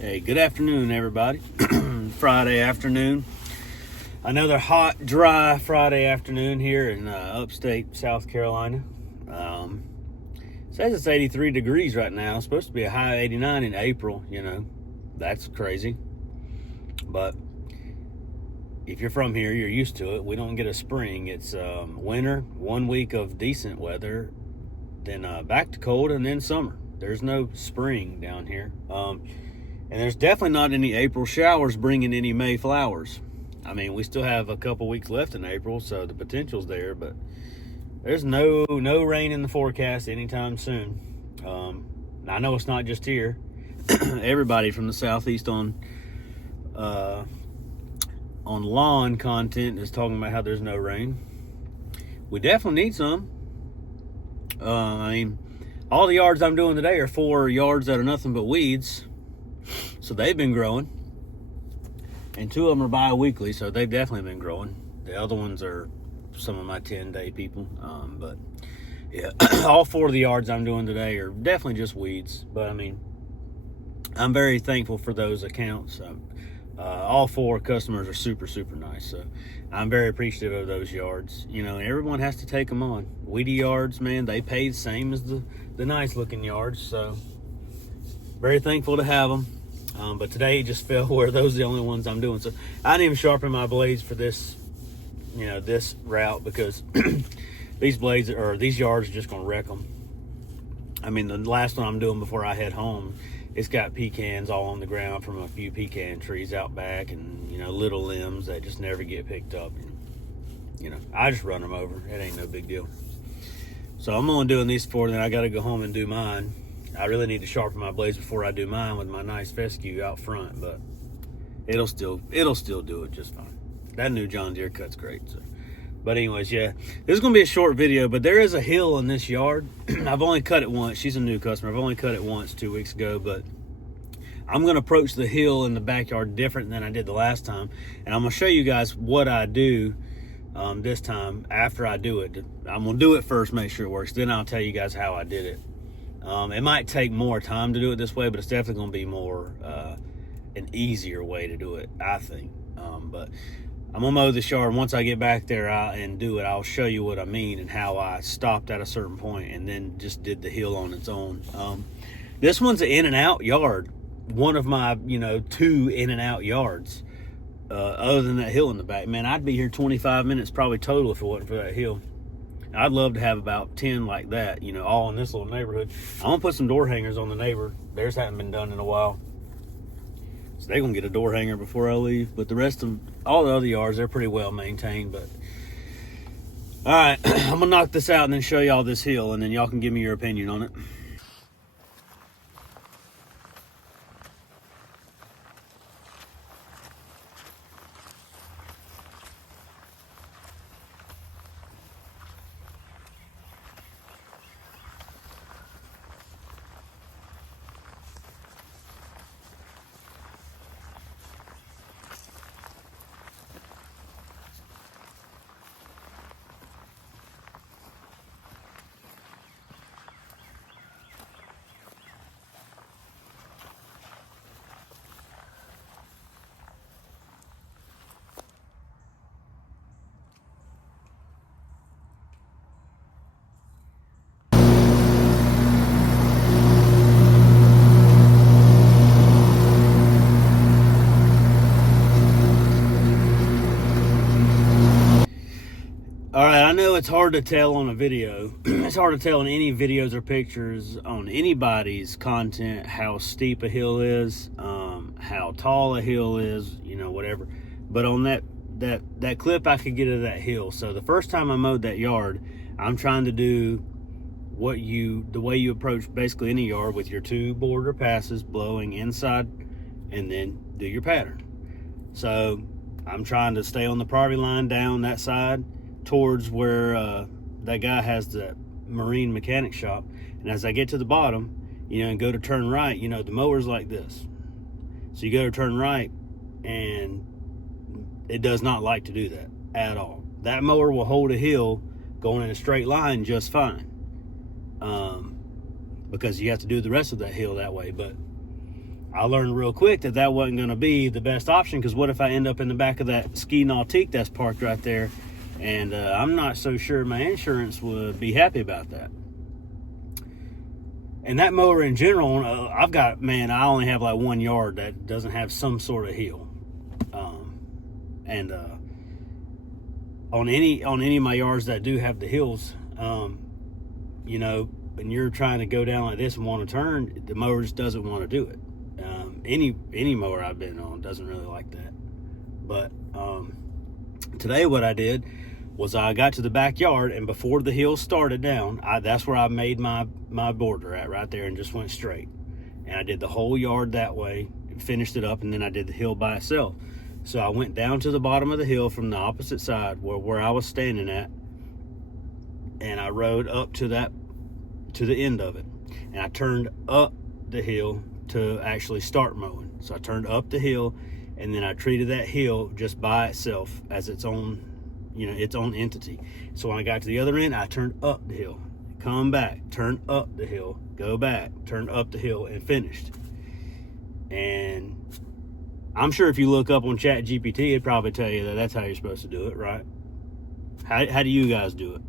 Hey, good afternoon, everybody. Friday afternoon. Another hot, dry Friday afternoon here in upstate South Carolina. Says it's 83 degrees right now. It's supposed to be a high 89 in April. That's crazy. But if you're from here, you're used to it. We don't get a spring. It's winter, 1 week of decent weather, then back to cold, and then summer. There's no spring down here. And there's definitely not any April showers bringing any May flowers. I mean, we still have a couple weeks left in April, so the potential's there, but there's no rain in the forecast anytime soon. I know it's not just here. Everybody from the southeast on lawn content is talking about how there's no rain. We definitely need some. I mean, all the yards I'm doing today are 4 yards that are nothing but weeds. So they've been growing, and 2 of them are bi-weekly, so they've definitely been growing. The other ones are some of my 10-day people, but yeah, all 4 of the yards I'm doing today are definitely just weeds. But I mean, I'm very thankful for those accounts. All 4 customers are super nice, so I'm very appreciative of those yards. Everyone has to take them on. Weedy yards, man, they pay the same as the nice looking yards, so very thankful to have them. But today it just fell where those are the only ones I'm doing. So I didn't even sharpen my blades for this, this route, because these yards are just going to wreck them. I mean, the last one I'm doing before I head home, it's got pecans all on the ground from a few pecan trees out back, and, little limbs that just never get picked up. I just run them over. It ain't no big deal. So I'm only doing these 4, then I got to go home and do mine. I really need to sharpen my blades before I do mine with my nice fescue out front, but it'll still do it just fine. That new John Deere cut's great. So. But anyways, yeah, this is gonna be a short video, but there is a hill in this yard. I've only cut it once. She's a new customer. I've only cut it once 2 weeks ago, but I'm gonna approach the hill in the backyard different than I did the last time, and I'm gonna show you guys what I do this time after I do it. I'm gonna do it first, make sure it works. Then I'll tell you guys how I did it. It might take more time to do it this way, but it's definitely going to be more an easier way to do it, I think. But I'm going to mow this yard. Once I get back there and do it, I'll show you what I mean and how I stopped at a certain point and then just did the hill on its own. This one's an in and out yard. One of my, 2 in and out yards. Other than that hill in the back. Man, I'd be here 25 minutes probably total if it wasn't for that hill. I'd love to have about 10 like that, all in this little neighborhood. I'm going to put some door hangers on the neighbor. Theirs haven't been done in a while. So they're going to get a door hanger before I leave. But the rest of all the other yards, they're pretty well maintained. But all right, I'm going to knock this out and then show y'all this hill, and then y'all can give me your opinion on it. All right, I know it's hard to tell on a video. It's hard to tell in any videos or pictures on anybody's content how steep a hill is, how tall a hill is, whatever. But on that clip, I could get of that hill. So the first time I mowed that yard, I'm trying to do the way you approach basically any yard with your 2 border passes blowing inside, and then do your pattern. So I'm trying to stay on the property line down that side towards where that guy has the marine mechanic shop. And as I get to the bottom, and go to turn right, the mower's like this. So you go to turn right, and it does not like to do that at all. That mower will hold a hill going in a straight line just fine, because you have to do the rest of that hill that way. But I learned real quick that that wasn't going to be the best option, because what if I end up in the back of that ski nautique that's parked right there, and I'm not so sure my insurance would be happy about that. And that mower in general, I've got, man, I only have like 1 yard that doesn't have some sort of hill. And on any of my yards that do have the hills, you know, when you're trying to go down like this and want to turn, the mower just doesn't want to do it. Any mower I've been on doesn't really like that. But today what I did was I got to the backyard, and before the hill started down, that's where I made my border at, right there, and just went straight. And I did the whole yard that way, finished it up, and then I did the hill by itself. So I went down to the bottom of the hill from the opposite side where I was standing at, and I rode up to the end of it. And I turned up the hill to actually start mowing. So I turned up the hill, and then I treated that hill just by itself as its own, you know, its own entity. So when I got to the other end, I turned up the hill, come back, turn up the hill, go back, turn up the hill, and finished. And I'm sure if you look up on ChatGPT, it'd probably tell you that that's how you're supposed to do it, right? How do you guys do it?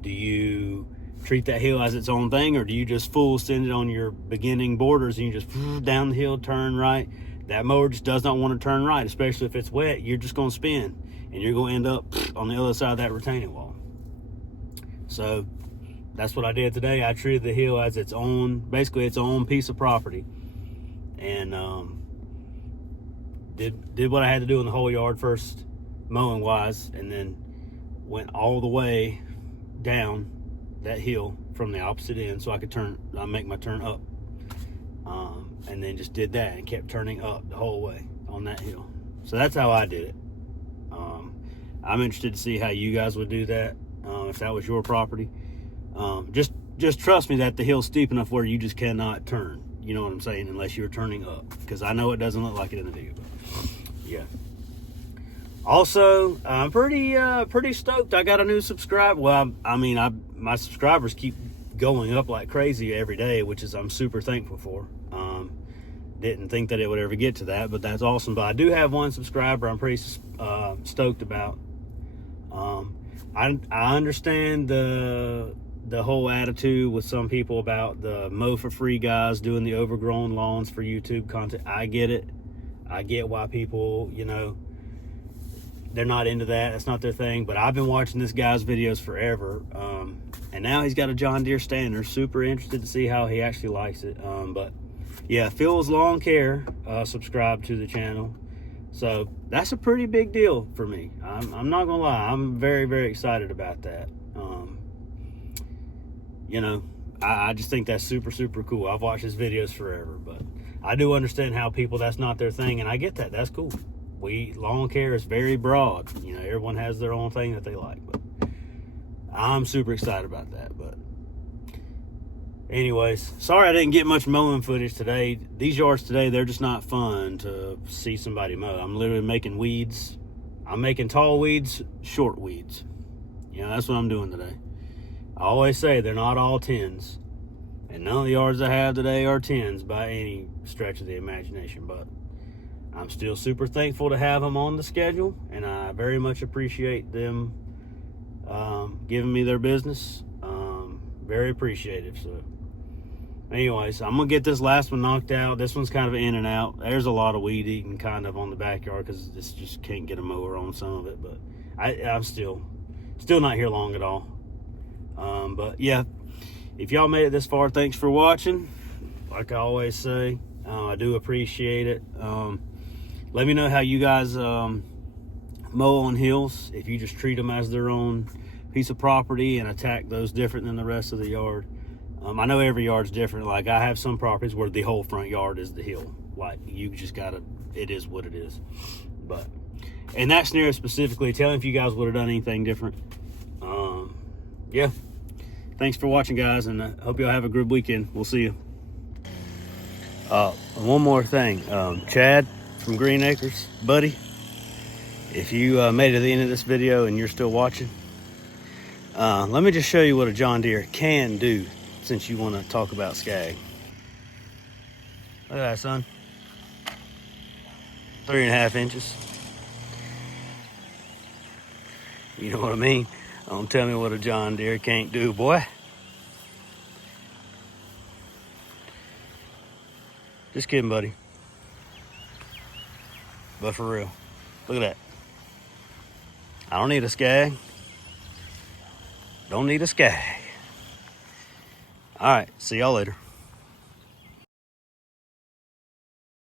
Do you treat that hill as its own thing, or do you just full send it on your beginning borders and you just down the hill, turn right? That mower just does not want to turn right, especially if it's wet. You're just going to spin, and you're going to end up on the other side of that retaining wall. So that's what I did today. I treated the hill as its own, basically its own piece of property, and did what I had to do in the whole yard first, mowing wise, and then went all the way down that hill from the opposite end so I could make my turn up, and then just did that and kept turning up the whole way on that hill. So that's how I did it. I'm interested to see how you guys would do that, if that was your property. Just trust me that the hill's steep enough where you just cannot turn, you know what I'm saying, unless you're turning up, because I know it doesn't look like it in the video. Yeah. Also, I'm pretty stoked. I got a new subscriber. Well, my subscribers keep going up like crazy every day, which is I'm super thankful for. Didn't think that it would ever get to that, but that's awesome. But I do have one subscriber I'm pretty stoked about. I understand the whole attitude with some people about the mow for free guys doing the overgrown lawns for YouTube content. I get it. I get why people, you know, they're not into that. That's not their thing. But I've been watching this guy's videos forever. And now he's got a John Deere Stander. Super interested to see how he actually likes it. But yeah, Phil's Lawn Care subscribed to the channel. So that's a pretty big deal for me. I'm not gonna lie. I'm very, very excited about that. You know, I just think that's super, super cool. I've watched his videos forever, but I do understand how people, that's not their thing, and I get that. That's cool. Lawn care is very broad. You know, everyone has their own thing that they like, but I'm super excited about that. But anyways, sorry I didn't get much mowing footage today. These yards today, they're just not fun to see somebody mow. I'm literally making weeds. I'm making tall weeds, short weeds. You know, that's what I'm doing today. I always say they're not all 10s. And none of the yards I have today are 10s by any stretch of the imagination. But I'm still super thankful to have them on the schedule. And I very much appreciate them giving me their business. Very appreciative. So anyways, I'm going to get this last one knocked out. This one's kind of in and out. There's a lot of weed eating kind of on the backyard because this just can't get a mower on some of it. But I'm still not here long at all. But yeah, if y'all made it this far, thanks for watching. Like I always say, I do appreciate it. Let me know how you guys mow on hills, if you just treat them as their own piece of property and attack those different than the rest of the yard. I know every yard's different. Like I have some properties where the whole front yard is the hill. Like you just gotta, it is what it is. But in that scenario specifically, tell me if you guys would have done anything different. Yeah. Thanks for watching, guys, and I hope y'all have a good weekend. We'll see you. One more thing. Chad from Green Acres, buddy, if you made it to the end of this video and you're still watching, let me just show you what a John Deere can do since you want to talk about skag. Look at that, son. 3.5 inches. You know what I mean? Don't tell me what a John Deere can't do, boy. Just kidding, buddy. But for real, look at that. I don't need a skag. Don't need a skag. All right, see y'all later.